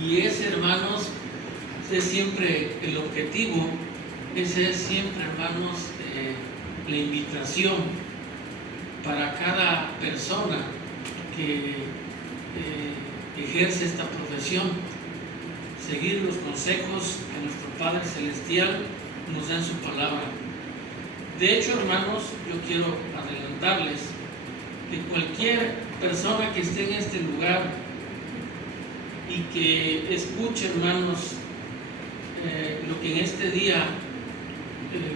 Y ese, hermanos, es siempre el objetivo, ese es siempre, hermanos, la invitación para cada persona que ejerce esta profesión, seguir los consejos que nuestro Padre Celestial nos da en su palabra. De hecho, hermanos, yo quiero adelantarles que cualquier persona que esté en este lugar y que escuche, hermanos, lo que en este día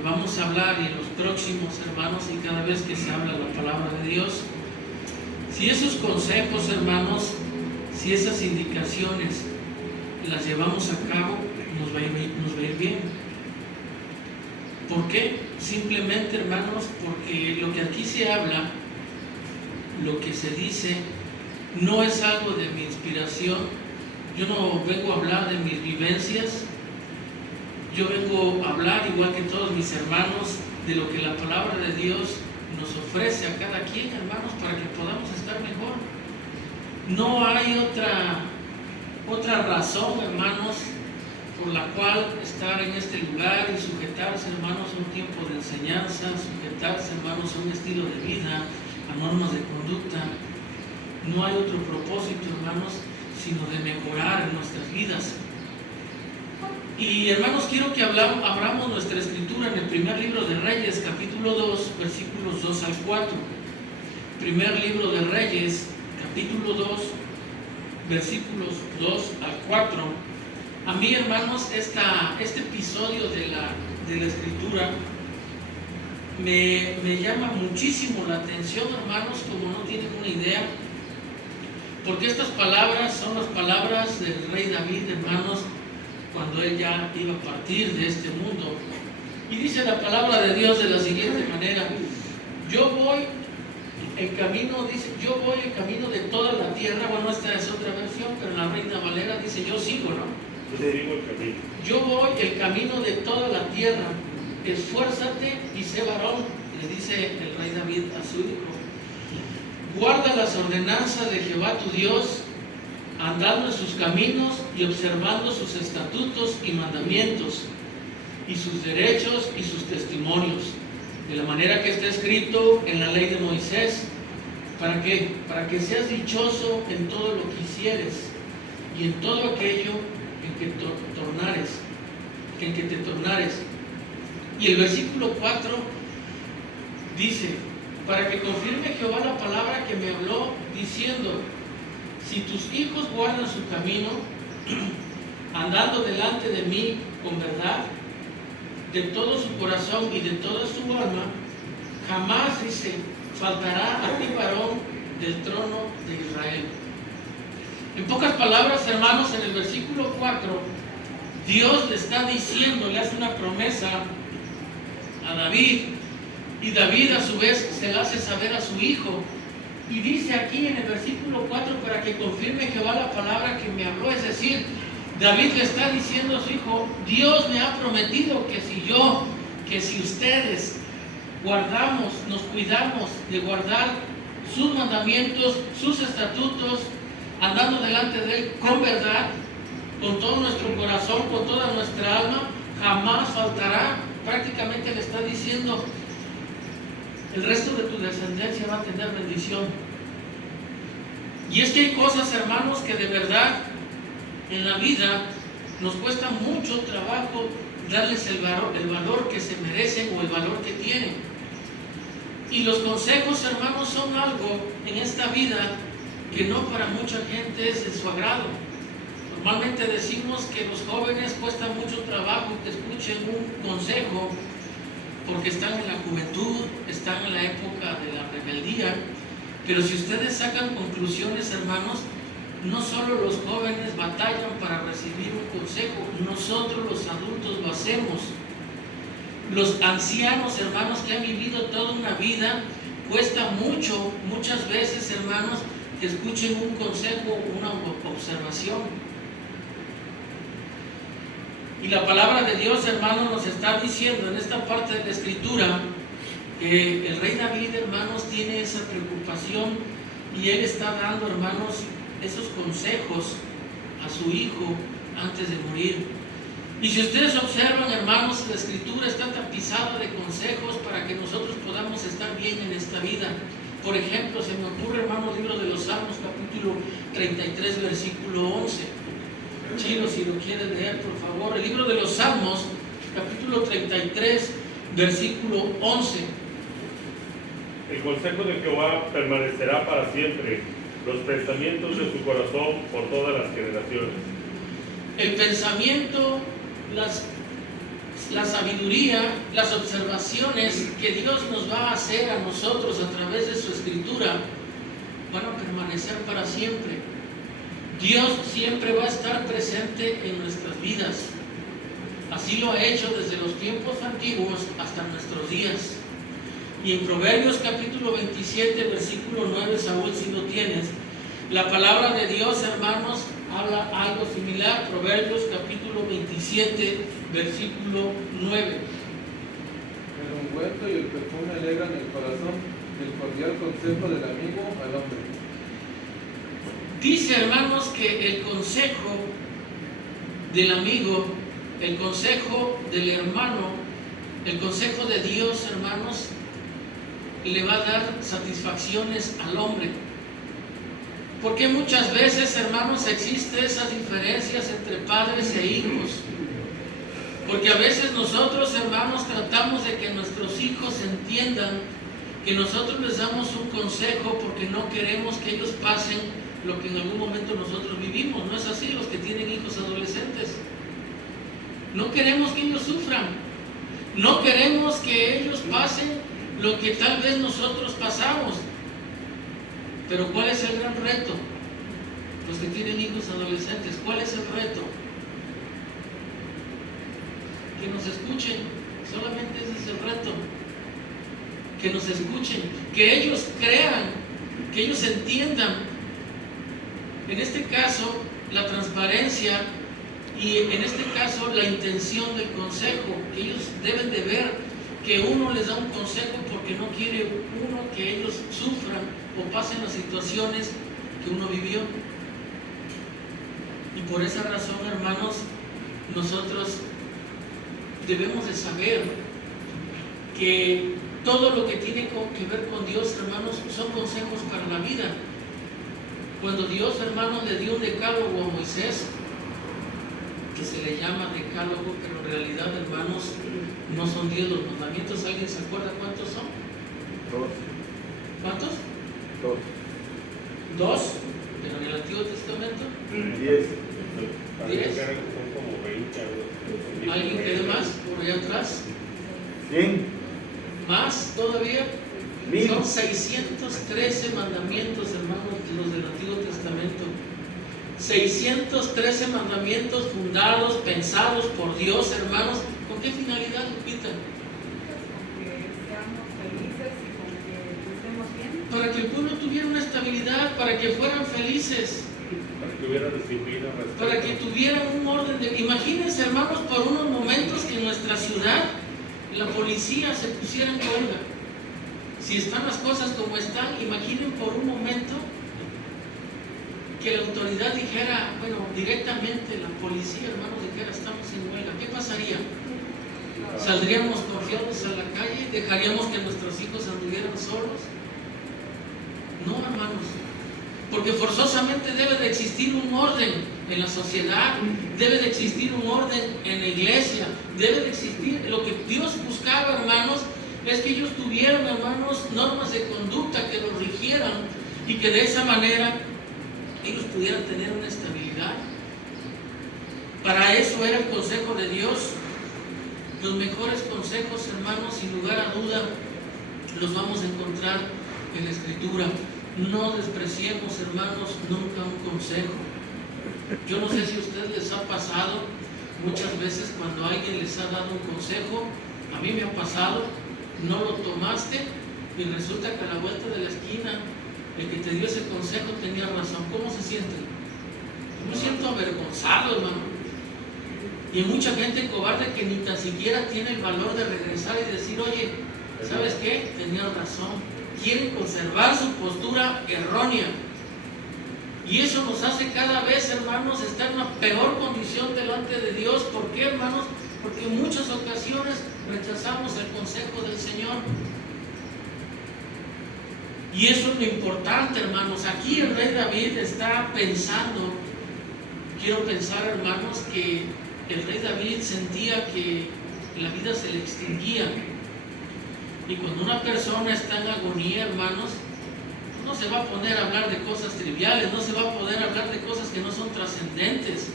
vamos a hablar y en los próximos, hermanos, y cada vez que se habla la palabra de Dios, si esos consejos, hermanos, si esas indicaciones las llevamos a cabo, nos va a ir bien. ¿Por qué? Simplemente, hermanos, porque lo que aquí se habla, lo que se dice, no es algo de mi inspiración. Yo no vengo a hablar de mis vivencias. Yo vengo a hablar, igual que todos mis hermanos, de lo que la palabra de Dios nos ofrece a cada quien, hermanos, para que podamos estar mejor. No hay otra razón, hermanos, por la cual estar en este lugar y sujetarse, hermanos, a un tiempo de enseñanza, sujetarse, hermanos, a un estilo de vida, a normas de conducta. No hay otro propósito, hermanos, sino de mejorar en nuestras vidas. Y, hermanos, quiero que abramos nuestra escritura en el primer libro de Reyes, capítulo 2, versículos 2 al 4. Primer libro de Reyes, capítulo 2, versículos 2 al 4. A mí, hermanos, este episodio de la escritura me llama muchísimo la atención, hermanos, como no tienen una idea, porque estas palabras son las palabras del rey David, hermanos, cuando él ya iba a partir de este mundo. Y dice la palabra de Dios de la siguiente manera: yo voy el camino, dice, yo voy el camino de toda la tierra. Bueno, esta es otra versión, pero en la Reina Valera dice yo sigo, ¿no? Yo sigo el camino. Yo voy el camino de toda la tierra, esfuérzate y sé varón, le dice el rey David a su hijo. Guarda las ordenanzas de Jehová tu Dios, andando en sus caminos y observando sus estatutos y mandamientos, y sus derechos y sus testimonios, de la manera que está escrito en la ley de Moisés. ¿Para qué? Para que seas dichoso en todo lo que hicieres y en todo aquello en que te tornares. Y el versículo 4 dice: para que confirme Jehová la palabra que me habló, diciendo: si tus hijos guardan su camino, andando delante de mí con verdad, de todo su corazón y de toda su alma, jamás, dice, faltará a ti varón del trono de Israel. En pocas palabras, hermanos, en el versículo 4, Dios le está diciendo, le hace una promesa a David, y David a su vez se la hace saber a su hijo. Y dice aquí en el versículo 4: para que confirme Jehová la palabra que me habló. Es decir, David le está diciendo a su hijo: Dios me ha prometido que si ustedes nos cuidamos de guardar sus mandamientos, sus estatutos, andando delante de Él con verdad, con todo nuestro corazón, con toda nuestra alma, jamás faltará. Prácticamente le está diciendo: el resto de tu descendencia va a tener bendición. Y es que hay cosas, hermanos, que de verdad en la vida nos cuesta mucho trabajo darles el valor que se merecen o el valor que tienen. Y los consejos, hermanos, son algo en esta vida que no para mucha gente es de su agrado. Normalmente decimos que los jóvenes cuesta mucho trabajo que escuchen un consejo, porque están en la juventud, están en la época de la rebeldía. Pero si ustedes sacan conclusiones, hermanos, no solo los jóvenes batallan para recibir un consejo, nosotros los adultos lo hacemos. Los ancianos, hermanos, que han vivido toda una vida, cuesta muchas veces, hermanos, que escuchen un consejo, una observación. Y la palabra de Dios, hermanos, nos está diciendo en esta parte de la escritura que el rey David, hermanos, tiene esa preocupación y él está dando, hermanos, esos consejos a su hijo antes de morir. Y si ustedes observan, hermanos, la Escritura está tapizada de consejos para que nosotros podamos estar bien en esta vida. Por ejemplo, se me ocurre, hermano, libro de los Salmos, capítulo 33, versículo 11. Chino, si lo quiere leer, por favor. El libro de los Salmos, capítulo 33, versículo 11. El consejo de Jehová permanecerá para siempre, los pensamientos de su corazón por todas las generaciones. El pensamiento, la sabiduría, las observaciones que Dios nos va a hacer a nosotros a través de su Escritura van a permanecer para siempre. Dios siempre va a estar presente en nuestras vidas. Así lo ha hecho desde los tiempos antiguos hasta nuestros días. Y en Proverbios capítulo 27, versículo 9, Saúl, si lo tienes, la palabra de Dios, hermanos, habla algo similar. Proverbios capítulo 27, versículo 9. El ungüento y el perfume alegran el corazón, y el cordial consejo del amigo al hombre. Dice, hermanos, que el consejo del amigo, el consejo del hermano, el consejo de Dios, hermanos, le va a dar satisfacciones al hombre. Porque muchas veces, hermanos, existen esas diferencias entre padres e hijos. Porque a veces nosotros, hermanos, tratamos de que nuestros hijos entiendan que nosotros les damos un consejo porque no queremos que ellos pasen lo que en algún momento nosotros vivimos. No es así, los que tienen hijos adolescentes. No queremos que ellos sufran. No queremos que ellos pasen lo que tal vez nosotros pasamos. Pero ¿cuál es el gran reto? Los que tienen hijos adolescentes, ¿cuál es el reto? Que nos escuchen, solamente ese es el reto. Que nos escuchen, que ellos crean, que ellos entiendan. En este caso, la transparencia y en este caso la intención del consejo, que ellos deben de ver que uno les da un consejo porque no quiere uno que ellos sufran o pasen las situaciones que uno vivió. Y por esa razón, hermanos, nosotros debemos de saber que todo lo que tiene que ver con Dios, hermanos, son consejos para la vida. Cuando Dios, hermanos, le dio un decálogo a Moisés, que se le llama decálogo, pero en realidad, hermanos, no son 10 los mandamientos. ¿Alguien se acuerda cuántos son? 2. ¿Cuántos? 2. 2, pero en el Antiguo Testamento 10. 10. Son como 20. ¿Alguien quede más por allá atrás? 100. ¿Más todavía? 1000. Son 613 mandamientos, hermanos, los del Antiguo Testamento. 613 mandamientos fundados, pensados por Dios, hermanos. ¿Con qué finalidad, Lupita? Que seamos felices y con que estemos bien. Para que el pueblo tuviera una estabilidad, para que fueran felices, Para que hubiera disciplina, respeto. para que tuvieran un orden de... Imagínense, hermanos, por unos momentos que en nuestra ciudad la policía se pusiera en huelga. Si están las cosas como están, imaginen por un momento que la autoridad dijera, bueno, directamente la policía, hermanos, dijera, estamos en huelga. ¿Qué pasaría? ¿Saldríamos confiados a la calle? ¿Dejaríamos que nuestros hijos anduvieran solos? No, hermanos, porque forzosamente debe de existir un orden en la sociedad, debe de existir un orden en la iglesia, debe de existir. Lo que Dios buscaba, hermanos, es que ellos tuvieran, hermanos, normas de conducta que los rigieran y que de esa manera ellos pudieran tener una estabilidad. Para eso era el consejo de Dios. Los mejores consejos, hermanos, sin lugar a duda, los vamos a encontrar en la Escritura. No despreciemos, hermanos, nunca un consejo. Yo no sé si a ustedes les ha pasado muchas veces cuando alguien les ha dado un consejo. A mí me ha pasado, no lo tomaste y resulta que a la vuelta de la esquina el que te dio ese consejo tenía razón. ¿Cómo se siente? Yo me siento avergonzado, hermano. Y hay mucha gente cobarde que ni tan siquiera tiene el valor de regresar y decir, oye, ¿sabes qué? Tenía razón. Quieren conservar su postura errónea. Y eso nos hace cada vez, hermanos, estar en una peor condición delante de Dios. ¿Por qué, hermanos? Porque en muchas ocasiones rechazamos el consejo del Señor. Y eso es lo importante, hermanos. Aquí el rey David está pensando, quiero pensar, hermanos, que el rey David sentía que la vida se le extinguía. Y cuando una persona está en agonía, hermanos, no se va a poner a hablar de cosas triviales, no se va a poder hablar de cosas que no son trascendentes.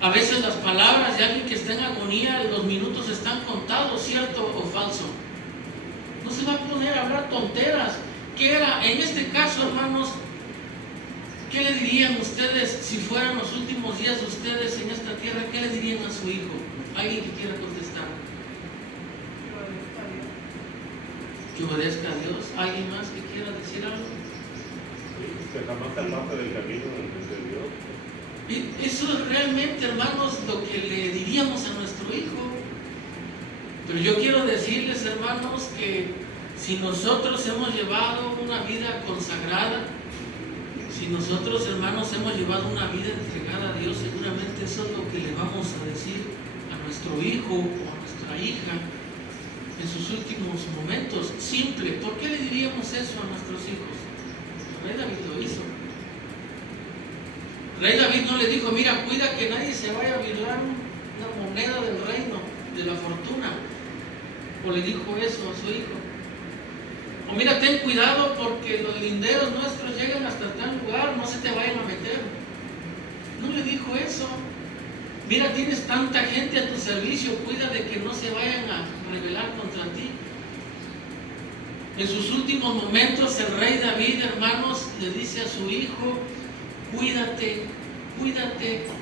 A veces las palabras de alguien que está en agonía, los minutos están contados, ¿cierto o falso? No se va a poner a hablar tonteras. ¿Qué era? En este caso, hermanos, ¿qué le dirían ustedes si fueran los últimos días de ustedes en esta tierra? ¿Qué le dirían a su hijo? ¿Alguien que quiera contestar? Que obedezca a Dios. ¿Alguien más que quiera decir algo? Que jamás se aparte del camino de Dios. Y eso es realmente, hermanos, lo que le diríamos a nuestro hijo. Pero yo quiero decirles, hermanos, que si nosotros hemos llevado una vida consagrada, si nosotros, hermanos, hemos llevado una vida entregada a Dios, seguramente eso es lo que le vamos a decir a nuestro hijo o a nuestra hija en sus últimos momentos. Simple. ¿Por qué le diríamos eso a nuestros hijos? El rey David lo hizo. El rey David no le dijo, mira, cuida que nadie se vaya a violar una moneda del reino, de la fortuna. O le dijo eso a su hijo. O mira, ten cuidado porque los linderos nuestros llegan hasta tal lugar, no se te vayan a meter. No le dijo eso. Mira, tienes tanta gente a tu servicio, cuida de que no se vayan a rebelar contra ti. En sus últimos momentos el rey David, hermanos, le dice a su hijo, cuídate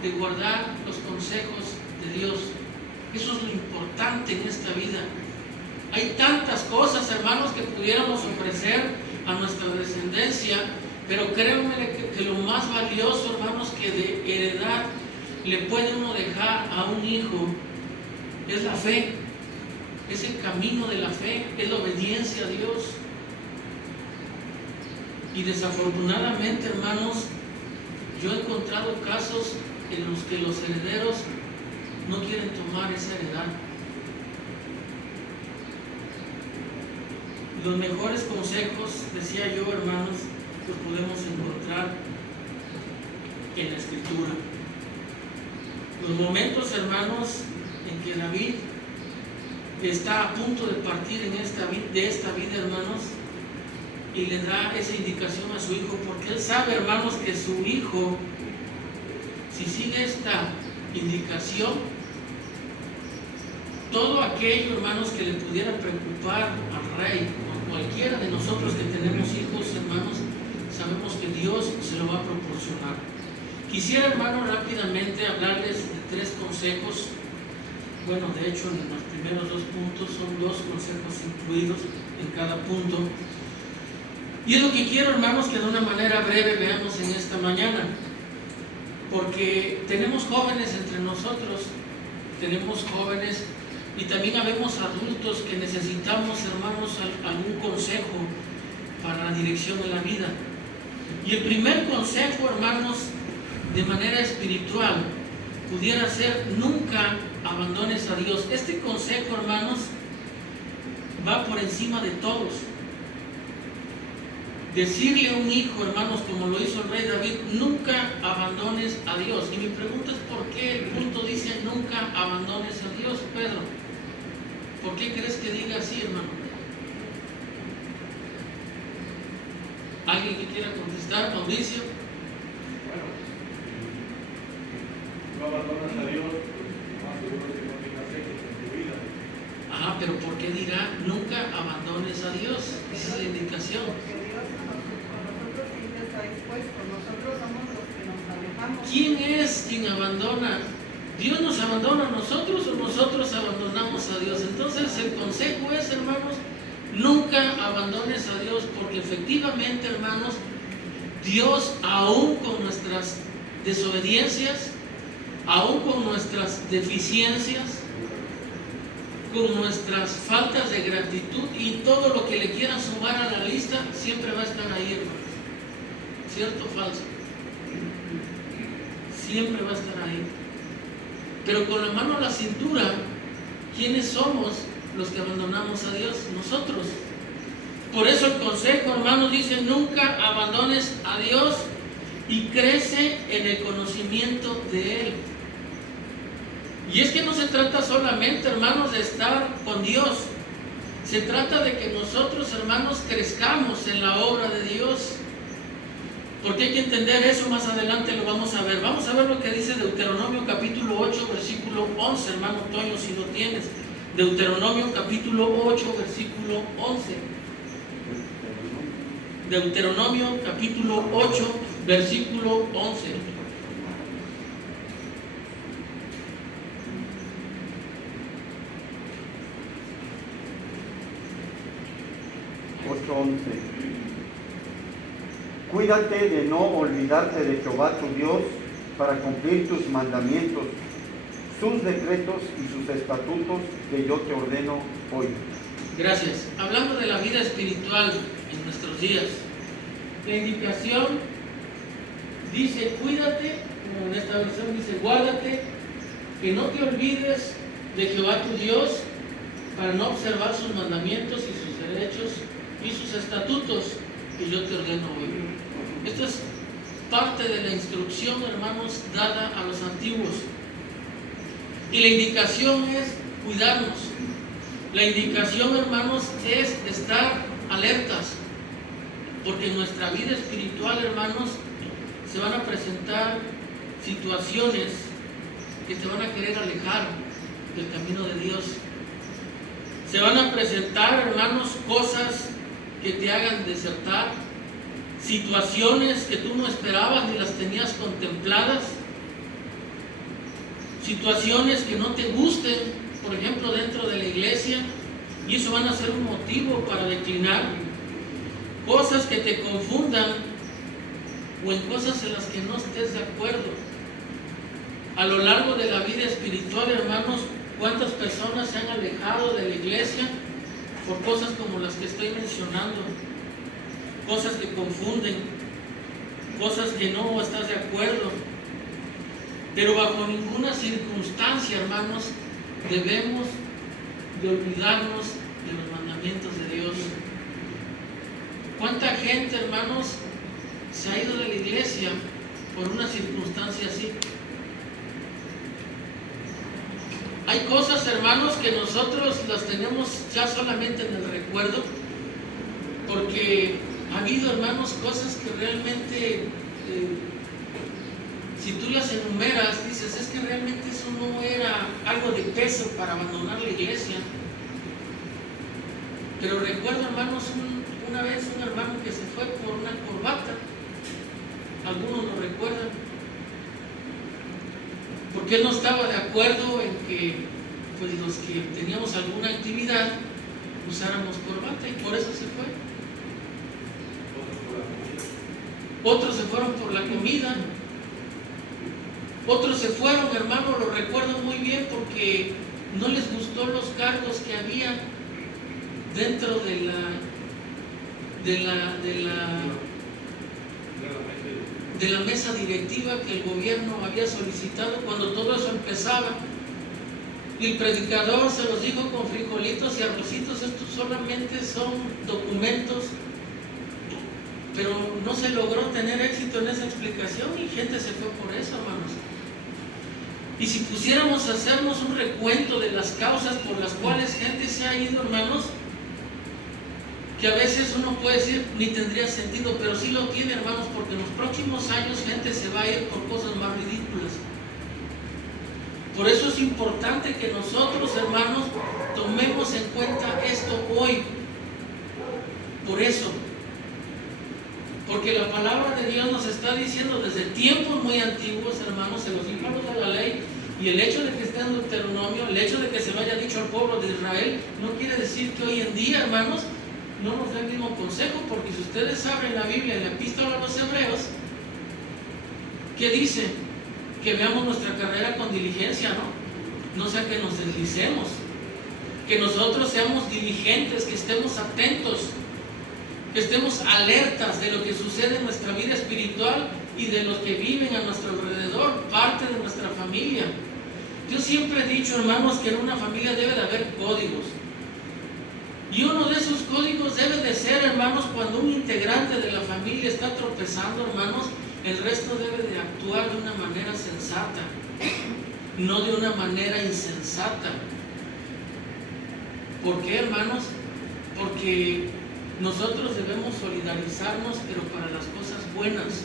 de guardar los consejos de Dios. Eso es lo importante en esta vida. Hay tantas cosas, hermanos, que pudiéramos ofrecer a nuestra descendencia, pero créanme que lo más valioso, hermanos, que de heredad le puede uno dejar a un hijo es la fe, es el camino de la fe, es la obediencia a Dios. Y desafortunadamente, hermanos, yo he encontrado casos en los que los herederos no quieren tomar esa heredad. Los mejores consejos, decía yo, hermanos, los podemos encontrar en la Escritura. Los momentos, hermanos, en que David está a punto de partir de esta vida, hermanos, y le da esa indicación a su hijo, porque él sabe, hermanos, que su hijo, si sigue esta indicación, todo aquello, hermanos, que le pudiera preocupar al rey, o cualquiera de nosotros que tenemos hijos, hermanos, sabemos que Dios se lo va a proporcionar. Quisiera, hermanos, rápidamente hablarles de 3 consejos. Bueno, de hecho, en los primeros 2 puntos son 2 consejos incluidos en cada punto. Y es lo que quiero, hermanos, que de una manera breve veamos en esta mañana. Porque tenemos jóvenes entre nosotros, tenemos jóvenes y también habemos adultos que necesitamos, hermanos, algún consejo para la dirección de la vida. Y el primer consejo, hermanos, de manera espiritual, pudiera ser: nunca abandones a Dios. Este consejo, hermanos, va por encima de todos. Decirle a un hijo, hermanos, como lo hizo el rey David, nunca abandones a Dios. Y mi pregunta es: ¿por qué el punto dice nunca abandones a Dios, Pedro? ¿Por qué crees que diga así, hermano? ¿Alguien que quiera contestar? Mauricio. Bueno, si no abandonas a Dios, más seguro que no tengas éxito en tu vida. Ajá, pero ¿por qué dirá nunca abandones a Dios? Esa es la indicación. Porque Dios con nosotros siempre está dispuesto. Nosotros somos los que nos alejamos. ¿Quién es quien abandona? ¿Dios nos abandona a nosotros o nosotros abandonamos a Dios? Entonces el consejo es, hermanos, nunca abandones a Dios, porque efectivamente, hermanos, Dios, aún con nuestras desobediencias, aún con nuestras deficiencias, con nuestras faltas de gratitud y todo lo que le quieran sumar a la lista, siempre va a estar ahí, hermanos. ¿Cierto o falso? siempre va a estar ahí. Pero con la mano a la cintura, ¿quiénes somos los que abandonamos a Dios? Nosotros. Por eso el consejo, hermanos, dice: nunca abandones a Dios y crece en el conocimiento de Él. Y es que no se trata solamente, hermanos, de estar con Dios. Se trata de que nosotros, hermanos, crezcamos en la obra de Dios. Porque hay que entender eso, más adelante lo vamos a ver. Vamos a ver lo que dice Deuteronomio capítulo 8, versículo 11, hermano Toño, si lo tienes. Deuteronomio capítulo 8, versículo 11. Deuteronomio capítulo 8, versículo 11. 8:11. Cuídate de no olvidarte de Jehová tu Dios para cumplir tus mandamientos, sus decretos y sus estatutos que yo te ordeno hoy. Gracias. Hablando de la vida espiritual en nuestros días, la indicación dice: cuídate, como en esta versión dice: guárdate, que no te olvides de Jehová tu Dios para no observar sus mandamientos y sus derechos y sus estatutos que yo te ordeno hoy. Esto es parte de la instrucción, hermanos, dada a los antiguos. Y la indicación es cuidarnos. La indicación, hermanos, es estar alertas, porque en nuestra vida espiritual, hermanos, se van a presentar situaciones que te van a querer alejar del camino de Dios. Se van a presentar, hermanos, cosas que te hagan desertar, situaciones que tú no esperabas ni las tenías contempladas, situaciones que no te gusten, por ejemplo, dentro de la iglesia, y eso van a ser un motivo para declinar, cosas que te confundan o en cosas en las que no estés de acuerdo. A lo largo de la vida espiritual, hermanos, ¿cuántas personas se han alejado de la iglesia por cosas como las que estoy mencionando? Cosas que confunden, cosas que no estás de acuerdo. Pero bajo ninguna circunstancia, hermanos, debemos de olvidarnos de los mandamientos de Dios. ¿Cuánta gente, hermanos, se ha ido de la iglesia por una circunstancia así? Hay cosas, hermanos, que nosotros las tenemos ya solamente en el recuerdo, porque ha habido, hermanos, cosas que realmente, si tú las enumeras, dices: es que realmente eso no era algo de peso para abandonar la iglesia. Pero recuerdo, hermanos, una vez un hermano que se fue por una corbata. Algunos lo recuerdan, porque él no estaba de acuerdo en que, pues, los que teníamos alguna actividad usáramos corbata, y por eso se fue. Otros se fueron por la comida. Otros se fueron, hermano, lo recuerdo muy bien, porque no les gustó los cargos que había dentro de la mesa directiva que el gobierno había solicitado cuando todo eso empezaba. Y el predicador se los dijo con frijolitos y arrocitos: estos solamente son documentos. Pero no se logró tener éxito en esa explicación y gente se fue por eso, hermanos. Y si pusiéramos a hacernos un recuento de las causas por las cuales gente se ha ido, hermanos, que a veces uno puede decir ni tendría sentido, pero sí lo tiene, hermanos, porque en los próximos años gente se va a ir por cosas más ridículas. Por eso es importante que nosotros, hermanos, tomemos en cuenta esto hoy. Por eso. Porque la palabra de Dios nos está diciendo desde tiempos muy antiguos, hermanos, se los dijo a los de la ley, y el hecho de que esté en Deuteronomio, el hecho de que se lo haya dicho al pueblo de Israel, no quiere decir que hoy en día, hermanos, no nos da el mismo consejo, porque si ustedes abren la Biblia en la epístola a los Hebreos, ¿qué dice? Que veamos nuestra carrera con diligencia, ¿no? No sea que nos deslicemos, que nosotros seamos diligentes, que estemos atentos, que estemos alertas de lo que sucede en nuestra vida espiritual y de los que viven a nuestro alrededor. parte de nuestra familia. Yo siempre he dicho, hermanos, que en una familia debe de haber códigos. Y uno de esos códigos debe de ser, hermanos, cuando un integrante de la familia está tropezando, hermanos, el resto debe de actuar de una manera sensata, no de una manera insensata. ¿Por qué, hermanos? Porque nosotros debemos solidarizarnos, pero para las cosas buenas.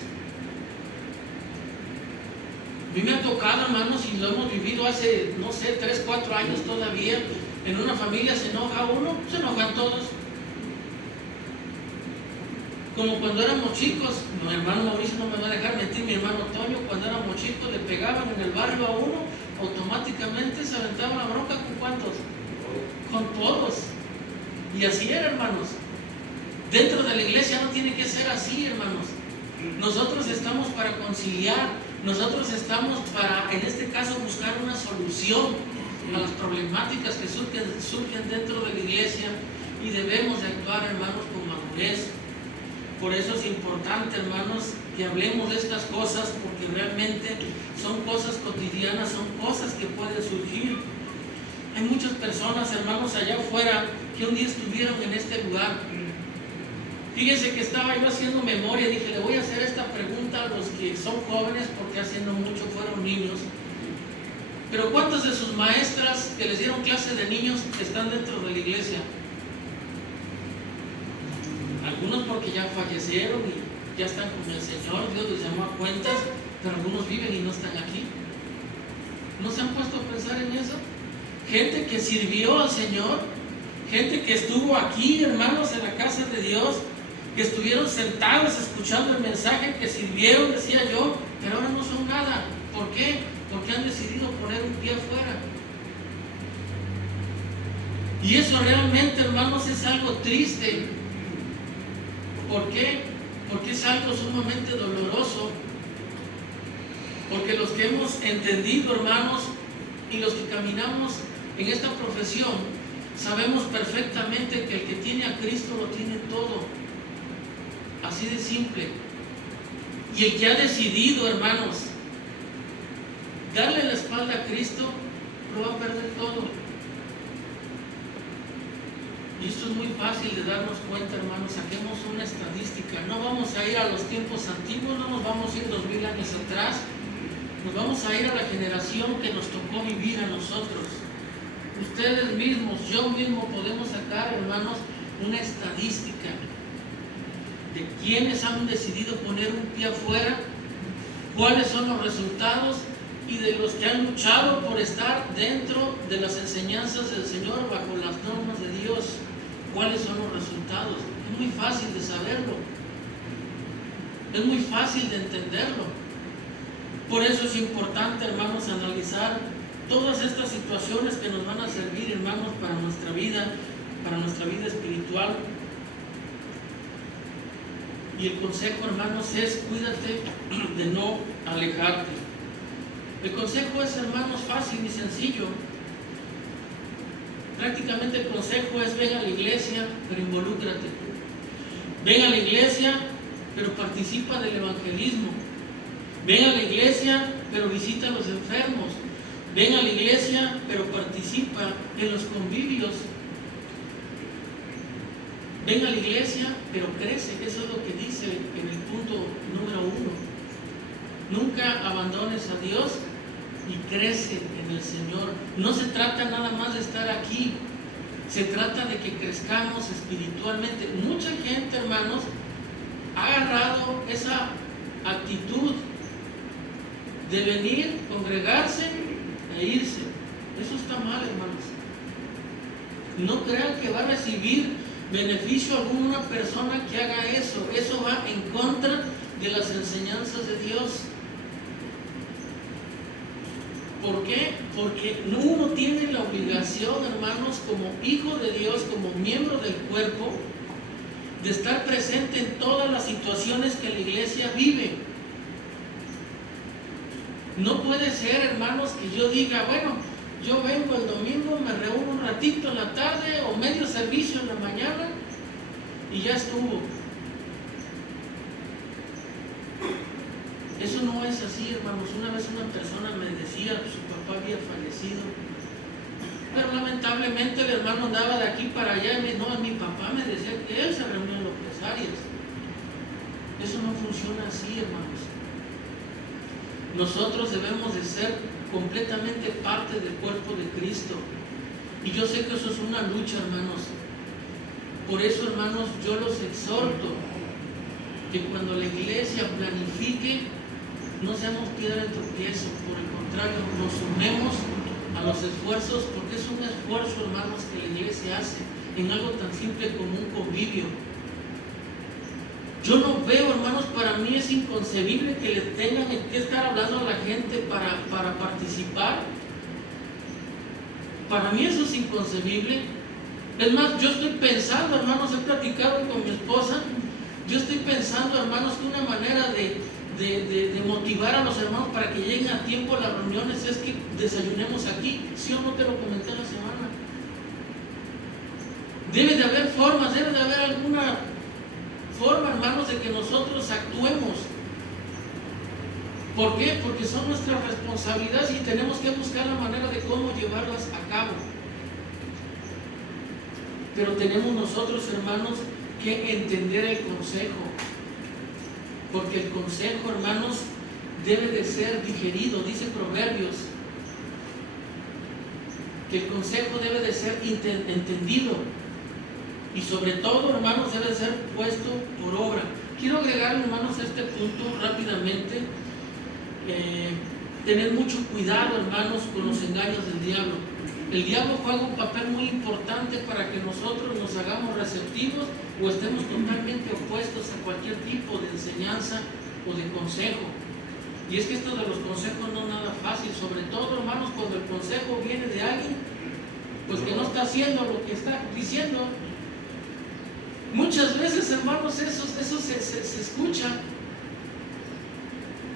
A mí me ha tocado, hermanos, y lo hemos vivido hace, no sé, 3, 4 años todavía. En una familia se enoja uno, se enojan todos. Como cuando éramos chicos, mi hermano Mauricio no me va a dejar mentir, mi hermano Toño, cuando éramos chicos le pegaban en el barrio a uno, automáticamente se aventaba la bronca. ¿Con cuántos? Con todos. Y así era, hermanos. Dentro de la iglesia no tiene que ser así, hermanos. Nosotros estamos para conciliar, nosotros estamos para, en este caso, buscar una solución a las problemáticas que surgen dentro de la iglesia, y debemos de actuar, hermanos, con madurez. Por eso es importante, hermanos, que hablemos de estas cosas, porque realmente son cosas cotidianas, son cosas que pueden surgir. Hay muchas personas, hermanos, allá afuera que un día estuvieron en este lugar. Fíjense que estaba yo haciendo memoria, dije, le voy a hacer esta pregunta a los que son jóvenes, porque hace no mucho fueron niños. Pero ¿cuántas de sus maestras que les dieron clase de niños están dentro de la iglesia? Algunos porque ya fallecieron y ya están con el Señor, Dios les llamó a cuentas, pero algunos viven y no están aquí. ¿No se han puesto a pensar en eso? Gente que sirvió al Señor, gente que estuvo aquí, hermanos, en la casa de Dios, que estuvieron sentados escuchando el mensaje, que sirvieron, decía yo, pero ahora no son nada. ¿Por qué? Porque han decidido poner un pie afuera. Y eso realmente, hermanos, es algo triste. ¿Por qué? Porque es algo sumamente doloroso. Porque los que hemos entendido, hermanos, y los que caminamos en esta profesión, sabemos perfectamente que el que tiene a Cristo lo tiene todo. Así de simple. Y el que ha decidido, hermanos, darle la espalda a Cristo, lo va a perder todo. Y esto es muy fácil de darnos cuenta, hermanos. Saquemos una estadística. No vamos a ir a los tiempos antiguos, no nos vamos a ir 2000 años atrás. Nos vamos a ir a la generación que nos tocó vivir a nosotros. Ustedes mismos, yo mismo, podemos sacar, hermanos, una estadística de quienes han decidido poner un pie afuera, cuáles son los resultados, y de los que han luchado por estar dentro de las enseñanzas del Señor, bajo las normas de Dios, cuáles son los resultados. Es muy fácil de saberlo, es muy fácil de entenderlo. Por eso es importante, hermanos, analizar todas estas situaciones que nos van a servir, hermanos, para nuestra vida espiritual. Y el consejo, hermanos, es cuídate de no alejarte. El consejo es, hermanos, fácil y sencillo. Prácticamente el consejo es: ven a la iglesia, pero involúcrate. Ven a la iglesia, pero participa del evangelismo. Ven a la iglesia, pero visita a los enfermos. Ven a la iglesia, pero participa en los convivios. Ven a la iglesia, pero crece. Eso es lo que dice en el punto número 1. Nunca abandones a Dios y crece en el Señor. No se trata nada más de estar aquí, se trata de que crezcamos espiritualmente. Mucha gente, hermanos, ha agarrado esa actitud de venir, congregarse e irse. Eso está mal, hermanos. No crean que va a recibir beneficio alguno una persona que haga eso. Eso va en contra de las enseñanzas de Dios. ¿Por qué? Porque uno tiene la obligación, hermanos, como hijo de Dios, como miembro del cuerpo, de estar presente en todas las situaciones que la iglesia vive. No puede ser, hermanos, que yo diga, bueno, yo vengo el domingo, me reúno un ratito en la tarde o medio servicio en la mañana y ya estuvo. Eso no es así, hermanos. Una vez una persona me decía que su papá había fallecido, pero lamentablemente el hermano andaba de aquí para allá y mi papá me decía que él se reunió en López Arias. Eso no funciona así, hermanos. Nosotros debemos de ser completamente parte del cuerpo de Cristo. Y yo sé que eso es una lucha, hermanos. Por eso, hermanos, yo los exhorto que cuando la iglesia planifique, no seamos piedra de tropiezo. Por el contrario, nos sumemos a los esfuerzos, porque es un esfuerzo, hermanos, que la iglesia hace en algo tan simple como un convivio. Yo no veo, hermanos, para mí es inconcebible que le tengan que estar hablando a la gente para participar. Para mí eso es inconcebible. Es más, yo estoy pensando, hermanos, he platicado con mi esposa, yo estoy pensando, hermanos, que una manera de motivar a los hermanos para que lleguen a tiempo a las reuniones es que desayunemos aquí. ¿Sí o no te lo comenté la semana? Debe de haber formas, debe de haber alguna forma, hermanos, de que nosotros actuemos. ¿Por qué? Porque son nuestras responsabilidades y tenemos que buscar la manera de cómo llevarlas a cabo. Pero tenemos nosotros, hermanos, que entender el consejo. Porque el consejo, hermanos, debe de ser digerido. Dice Proverbios que el consejo debe de ser entendido. Y sobre todo, hermanos, debe ser puesto por obra. Quiero agregar, hermanos, a este punto rápidamente. Tener mucho cuidado, hermanos, con los engaños del diablo. El diablo juega un papel muy importante para que nosotros nos hagamos receptivos o estemos totalmente opuestos a cualquier tipo de enseñanza o de consejo. Y es que esto de los consejos no es nada fácil, sobre todo, hermanos, cuando el consejo viene de alguien pues que no está haciendo lo que está diciendo. Muchas veces, hermanos, eso se escucha.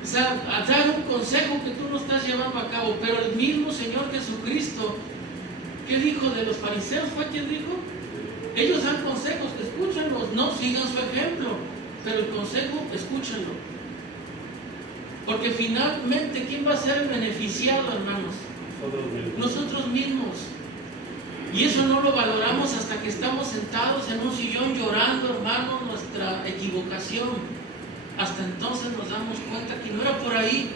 O sea, dar un consejo que tú no estás llevando a cabo, pero el mismo Señor Jesucristo, ¿qué dijo de los fariseos? ¿Fue quien dijo? Ellos dan consejos, escúchenlos, no sigan su ejemplo, pero el consejo, escúchenlo. Porque finalmente, ¿quién va a ser el beneficiado, hermanos? Nosotros mismos. Y eso no lo valoramos hasta que estamos sentados en un sillón llorando, hermanos, nuestra equivocación. Hasta entonces nos damos cuenta que no era por ahí.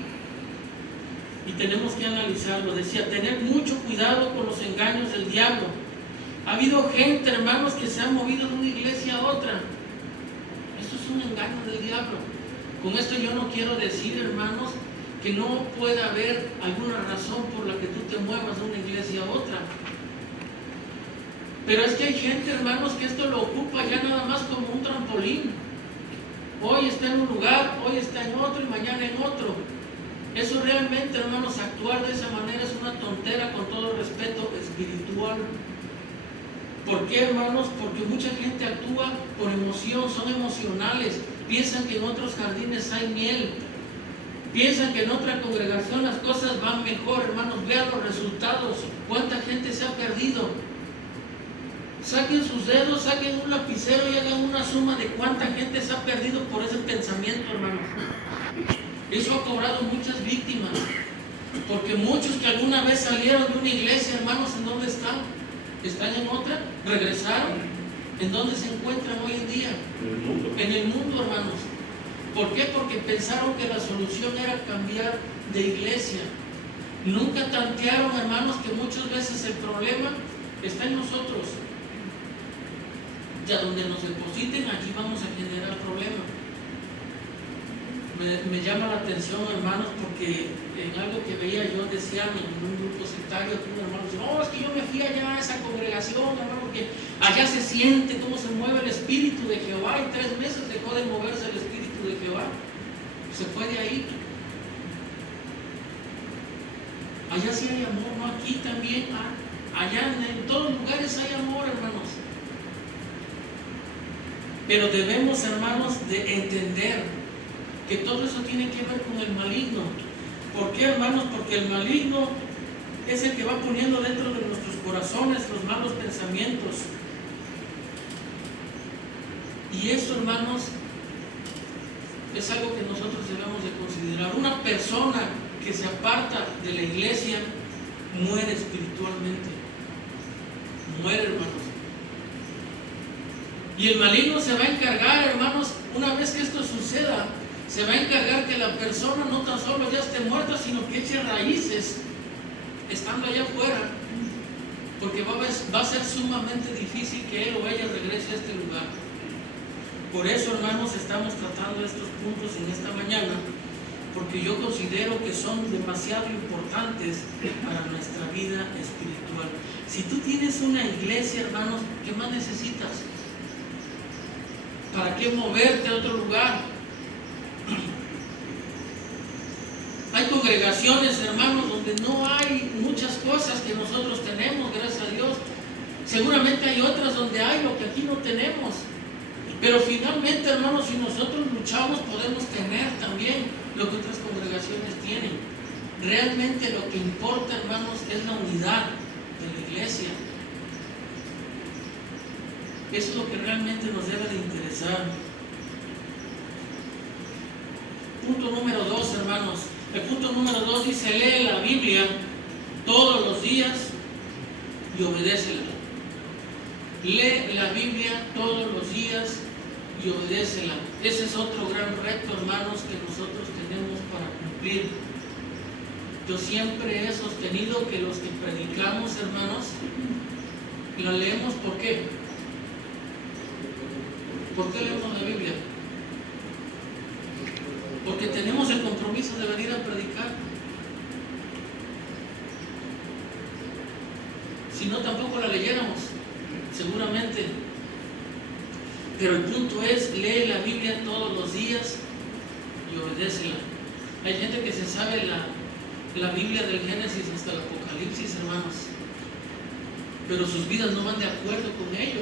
Y tenemos que analizarlo. Decía, tener mucho cuidado con los engaños del diablo. Ha habido gente, hermanos, que se han movido de una iglesia a otra. Eso es un engaño del diablo. Con esto yo no quiero decir, hermanos, que no pueda haber alguna razón por la que tú te muevas de una iglesia a otra. Pero es que hay gente, hermanos, que esto lo ocupa ya nada más como un trampolín. Hoy está en un lugar, hoy está en otro y mañana en otro. Eso realmente, hermanos, actuar de esa manera es una tontera, con todo respeto, espiritual. ¿Por qué, hermanos? Porque mucha gente actúa por emoción, son emocionales. Piensan que en otros jardines hay miel. Piensan que en otra congregación las cosas van mejor, hermanos. Vean los resultados. ¿Cuánta gente se ha perdido? Saquen sus dedos, saquen un lapicero y hagan una suma de cuánta gente se ha perdido por ese pensamiento, hermanos. Eso ha cobrado muchas víctimas. Porque muchos que alguna vez salieron de una iglesia, hermanos, ¿en dónde están? ¿Están en otra? ¿Regresaron? ¿En dónde se encuentran hoy en día? En el mundo, hermanos. ¿Por qué? Porque pensaron que la solución era cambiar de iglesia. Nunca tantearon, hermanos, que muchas veces el problema está en nosotros. Ya donde nos depositen, allí vamos a generar problemas. Me llama la atención, hermanos, porque en algo que veía yo, decían en un grupo sectario, un hermano dice, no, es que yo me fui allá a esa congregación, hermano, porque allá se siente cómo se mueve el Espíritu de Jehová, y 3 meses dejó de moverse el Espíritu de Jehová, se fue de ahí. Allá sí hay amor, no aquí también, allá en todos lugares hay amor, hermanos. Pero debemos, hermanos, de entender que todo eso tiene que ver con el maligno. ¿Por qué, hermanos? Porque el maligno es el que va poniendo dentro de nuestros corazones los malos pensamientos. Y eso, hermanos, es algo que nosotros debemos de considerar. Una persona que se aparta de la iglesia muere espiritualmente. Muere, hermanos. Y el maligno se va a encargar, hermanos, una vez que esto suceda, se va a encargar que la persona no tan solo ya esté muerta, sino que eche raíces estando allá afuera, porque va a ser sumamente difícil que él o ella regrese a este lugar. Por eso, hermanos, estamos tratando estos puntos en esta mañana, porque yo considero que son demasiado importantes para nuestra vida espiritual. Si tú tienes una iglesia, hermanos, ¿qué más necesitas? ¿Para qué moverte a otro lugar? Hay congregaciones, hermanos, donde no hay muchas cosas que nosotros tenemos, gracias a Dios. Seguramente hay otras donde hay lo que aquí no tenemos. Pero finalmente, hermanos, si nosotros luchamos, podemos tener también lo que otras congregaciones tienen. Realmente lo que importa, hermanos, es la unidad de la iglesia. Eso es lo que realmente nos debe de interesar. Punto número 2, hermanos. El punto número 2 dice: lee la Biblia todos los días y obedécela. Lee la Biblia todos los días y obedécela. Ese es otro gran reto, hermanos, que nosotros tenemos para cumplir. Yo siempre he sostenido que los que predicamos, hermanos, la leemos. ¿Por qué? ¿Por qué leemos la Biblia? Porque tenemos el compromiso de venir a predicar. Si no, tampoco la leyéramos, seguramente. Pero el punto es: lee la Biblia todos los días y obedécela. Hay gente que se sabe la Biblia del Génesis hasta el Apocalipsis, hermanos, pero sus vidas no van de acuerdo con ello.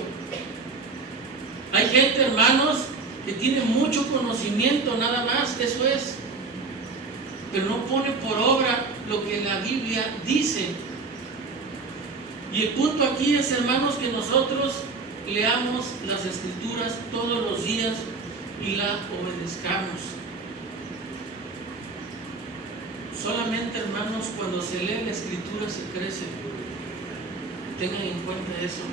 Hay gente, hermanos, que tiene mucho conocimiento nada más, eso es, pero no pone por obra lo que la Biblia dice. Y el punto aquí es, hermanos, que nosotros leamos las Escrituras todos los días y la obedezcamos. Solamente, hermanos, cuando se lee la Escritura se crece. Tengan en cuenta eso.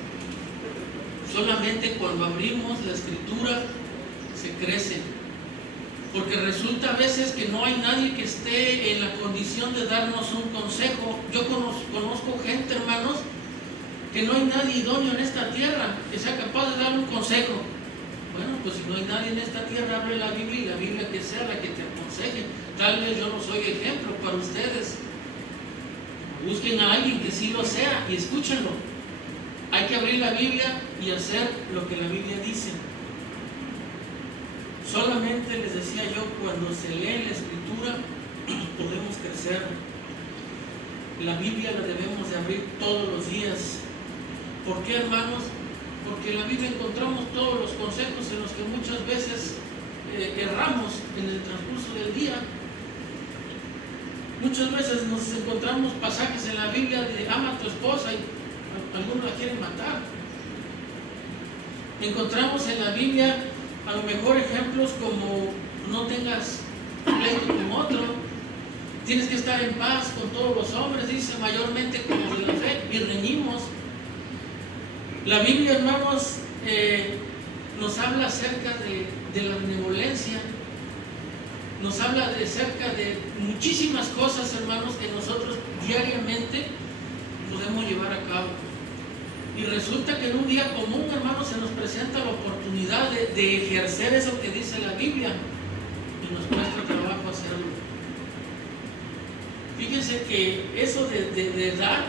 Solamente cuando abrimos la Escritura se crece. Porque resulta a veces que no hay nadie que esté en la condición de darnos un consejo. Yo conozco gente, hermanos, que no hay nadie idóneo en esta tierra que sea capaz de dar un consejo. Bueno, pues si no hay nadie en esta tierra, abre la Biblia, y la Biblia que sea la que te aconseje. Tal vez yo no soy ejemplo para ustedes. Busquen a alguien que sí lo sea y escúchenlo. Hay que abrir la Biblia y hacer lo que la Biblia dice. Solamente les decía yo, cuando se lee la Escritura podemos crecer. La Biblia la debemos de abrir todos los días. ¿Por qué, hermanos? Porque en la Biblia encontramos todos los consejos en los que muchas veces erramos en el transcurso del día. Muchas veces nos encontramos pasajes en la Biblia de ama a tu esposa y algunos la quieren matar. Encontramos en la Biblia a lo mejor ejemplos como: no tengas pleito con otro, tienes que estar en paz con todos los hombres, dice, mayormente con los de la fe, y reñimos. La Biblia, hermanos, nos habla acerca de la benevolencia, nos habla acerca de muchísimas cosas, hermanos, que nosotros diariamente podemos llevar a cabo. Y resulta que en un día común, hermanos, se nos presenta la oportunidad de ejercer eso que dice la Biblia, y nos cuesta trabajo hacerlo. Fíjense que eso de dar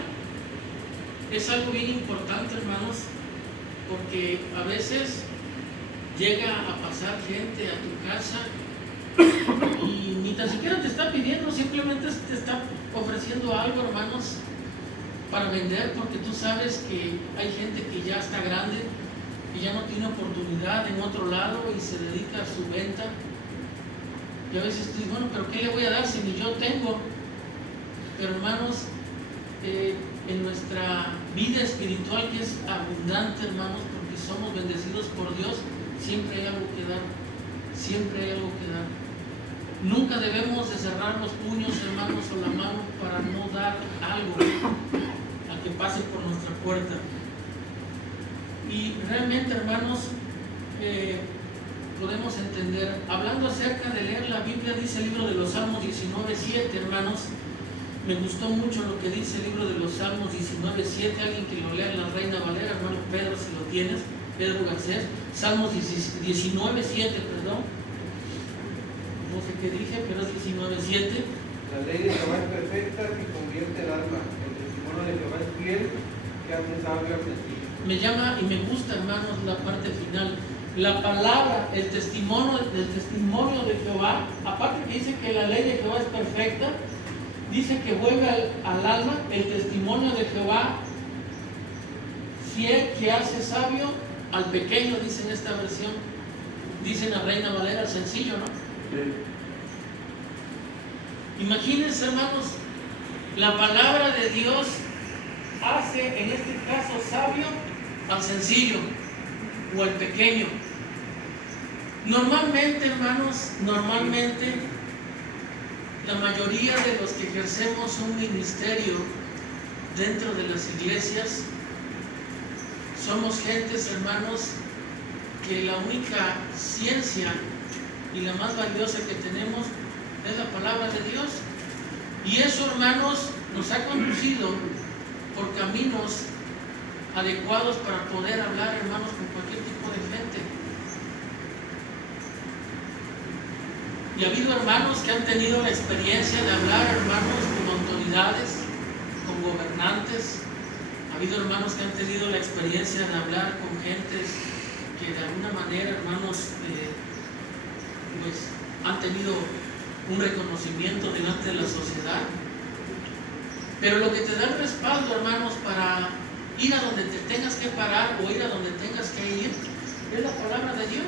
es algo bien importante, hermanos, porque a veces llega a pasar gente a tu casa y ni tan siquiera te está pidiendo, simplemente te está ofreciendo algo, hermanos, para vender, porque tú sabes que hay gente que ya está grande y ya no tiene oportunidad en otro lado y se dedica a su venta. Y a veces tú dices: bueno, pero ¿qué le voy a dar si ni yo tengo? Pero, hermanos, en nuestra vida espiritual, que es abundante, hermanos, porque somos bendecidos por Dios, siempre hay algo que dar, siempre hay algo que dar. Nunca debemos de cerrar los puños, hermanos, o la mano para no dar algo al que pase por nuestra puerta. Y realmente, hermanos, podemos entender, hablando acerca de leer la Biblia, dice el libro de los Salmos 19:7, hermanos. Me gustó mucho lo que dice el libro de los Salmos 19:7. Alguien que lo lea en la Reina Valera, hermano Pedro, si lo tienes, Pedro Garcés. Salmos 19:7, perdón. No sé qué dije, pero es 19:7. La ley de Jehová es perfecta que convierte el alma. El testimonio de Jehová es fiel que hace sabio al sencillo. Me llama y me gusta, hermanos, la parte final. La palabra, el testimonio de Jehová, aparte que dice que la ley de Jehová es perfecta, dice que vuelve al alma el testimonio de Jehová, fiel que hace sabio al pequeño, dice en esta versión. Dice en la Reina Valera, sencillo, ¿no? Imagínense, hermanos, la palabra de Dios hace en este caso sabio al sencillo o al pequeño. Normalmente, hermanos, la mayoría de los que ejercemos un ministerio dentro de las iglesias somos gentes, hermanos, que la única ciencia y la más valiosa que tenemos es la palabra de Dios. Y eso, hermanos, nos ha conducido por caminos adecuados para poder hablar, hermanos, con cualquier tipo de gente. Y ha habido hermanos que han tenido la experiencia de hablar, hermanos, con autoridades, con gobernantes. Ha habido hermanos que han tenido la experiencia de hablar con gentes que de alguna manera, hermanos, pues han tenido un reconocimiento delante de la sociedad. Pero lo que te da el respaldo, hermanos, para ir a donde te tengas que parar o ir a donde tengas que ir, es la palabra de Dios.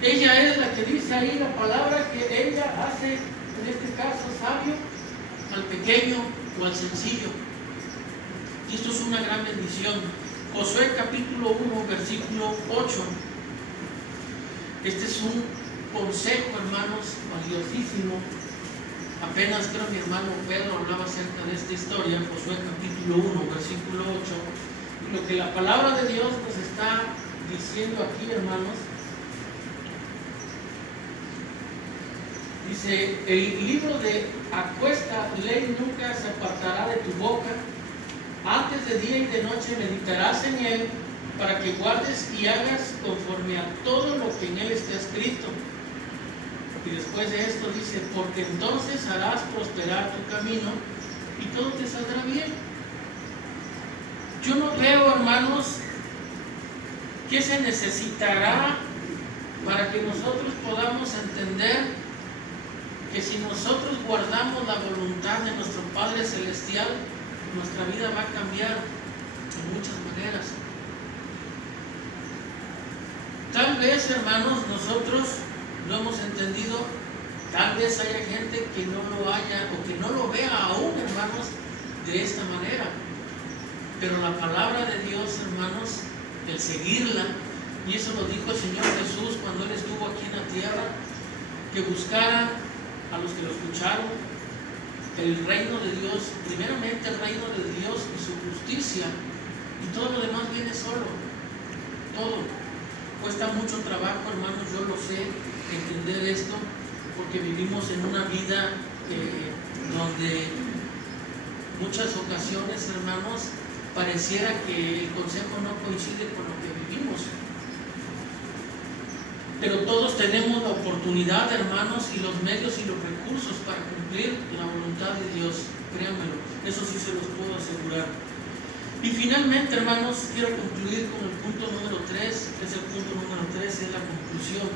Ella es la que dice ahí la palabra, que ella hace, en este caso, sabio al pequeño o al sencillo. Y esto es una gran bendición. Josué capítulo 1, versículo 8. Este es un consejo, hermanos, valiosísimo. Apenas creo mi hermano Pedro hablaba acerca de esta historia, Josué capítulo 1, versículo 8. Y lo que la palabra de Dios nos está diciendo aquí, hermanos, dice: el libro de aquesta ley nunca se apartará de tu boca, antes de día y de noche meditarás en él, para que guardes y hagas conforme a todo lo que en él está escrito. Y después de esto dice: porque entonces harás prosperar tu camino y todo te saldrá bien. Yo no veo, hermanos, qué se necesitará para que nosotros podamos entender que si nosotros guardamos la voluntad de nuestro Padre Celestial, nuestra vida va a cambiar de muchas maneras. Tal vez, hermanos, nosotros lo hemos entendido, tal vez haya gente que no lo haya o que no lo vea aún, hermanos, de esta manera. Pero la palabra de Dios, hermanos, el seguirla, y eso lo dijo el Señor Jesús cuando Él estuvo aquí en la tierra, que buscara a los que lo escucharon el reino de Dios, primeramente el reino de Dios y su justicia, y todo lo demás viene solo, todo. Cuesta mucho trabajo, hermanos, yo lo sé, entender esto, porque vivimos en una vida donde muchas ocasiones, hermanos, pareciera que el consejo no coincide con lo que vivimos. Pero todos tenemos la oportunidad, hermanos, y los medios y los recursos para cumplir la voluntad de Dios. Créanmelo, eso sí se los puedo asegurar. Y finalmente, hermanos, quiero concluir con el punto número 3, que es el punto número 3, es la conclusión.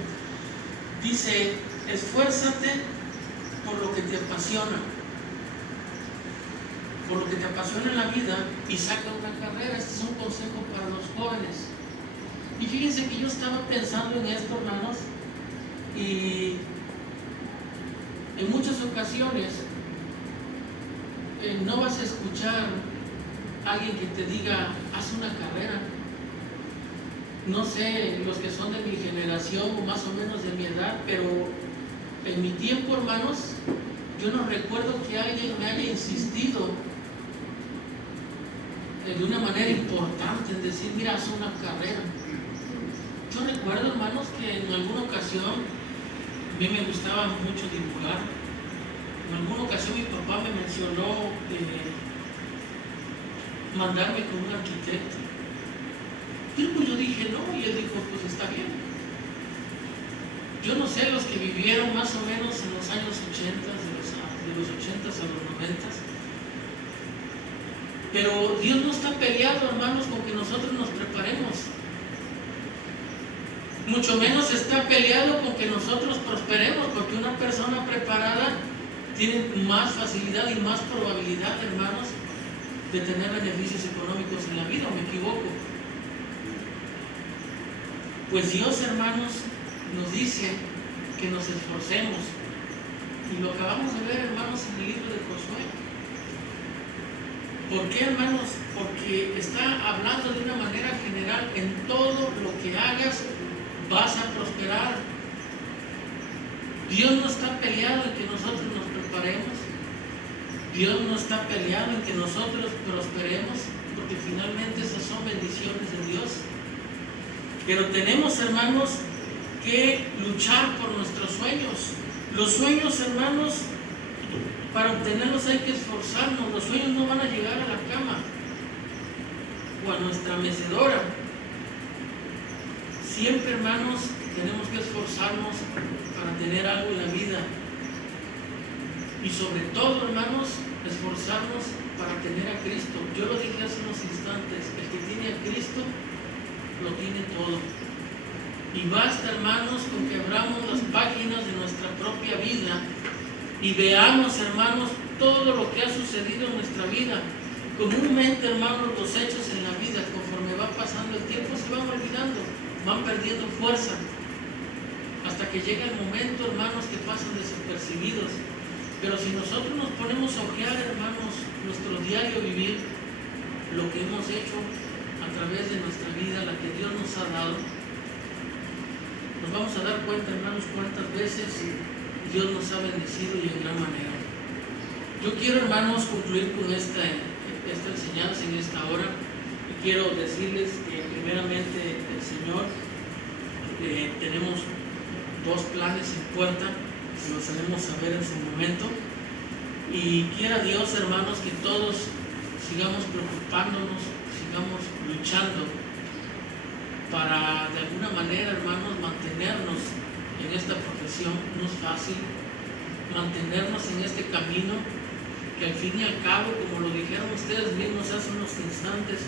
Dice: esfuérzate por lo que te apasiona. Por lo que te apasiona en la vida, y saca una carrera. Este es un consejo para los jóvenes. Y fíjense que yo estaba pensando en esto, hermanos, y en muchas ocasiones no vas a escuchar a alguien que te diga: haz una carrera. no sé, los que son de mi generación o más o menos de mi edad, pero en mi tiempo, hermanos, yo no recuerdo que alguien me haya insistido de una manera importante en decir, mira, haz una carrera. Yo recuerdo, hermanos, que en alguna ocasión a mí me gustaba mucho dibujar. En alguna ocasión mi papá me mencionó mandarme con un arquitecto. Pero pues yo dije no, y él dijo, pues está bien. Yo no sé, los que vivieron más o menos en los años 80, de los 80 a los 90, pero Dios no está peleado, hermanos, con que nosotros nos preparemos. Mucho menos está peleado con que nosotros prosperemos, porque una persona preparada tiene más facilidad y más probabilidad, hermanos, de tener beneficios económicos en la vida, ¿o me equivoco? Pues Dios, hermanos, nos dice que nos esforcemos, y lo acabamos de ver, hermanos, en el libro de Josué. ¿Por qué, hermanos? Porque está hablando de una manera general: en todo lo que hagas vas a prosperar. Dios no está peleado en que nosotros nos preparemos. Dios no está peleado en que nosotros prosperemos, porque finalmente esas son bendiciones de Dios. Pero tenemos, hermanos, que luchar por nuestros sueños. Los sueños, hermanos, para obtenerlos hay que esforzarnos. Los sueños no van a llegar a la cama o a nuestra mecedora. Siempre, hermanos, tenemos que esforzarnos para tener algo en la vida. Y sobre todo, hermanos, esforzarnos para tener a Cristo. Yo lo dije hace unos instantes: el que tiene a Cristo lo tiene todo. Y basta, hermanos, con que abramos las páginas de nuestra propia vida y veamos, hermanos, todo lo que ha sucedido en nuestra vida. Comúnmente, hermanos, los hechos en la vida, conforme va pasando el tiempo, se van olvidando, van perdiendo fuerza, hasta que llega el momento, hermanos, que pasan desapercibidos. Pero si nosotros nos ponemos a ojear, hermanos, nuestro diario vivir, lo que hemos hecho a través de nuestra vida, la que Dios nos ha dado, nos vamos a dar cuenta, hermanos, cuántas veces Dios nos ha bendecido y en gran manera. Yo quiero, hermanos, concluir con esta enseñanza en esta hora, y quiero decirles que primeramente el Señor, tenemos dos planes en puerta, que los haremos saber en su momento, y quiera Dios, hermanos, que todos sigamos preocupándonos, sigamos luchando para de alguna manera, hermanos, mantenernos en esta profesión. No es fácil mantenernos en este camino, que al fin y al cabo, como lo dijeron ustedes mismos hace unos instantes,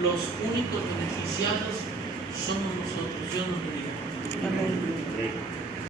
los únicos beneficiados somos nosotros.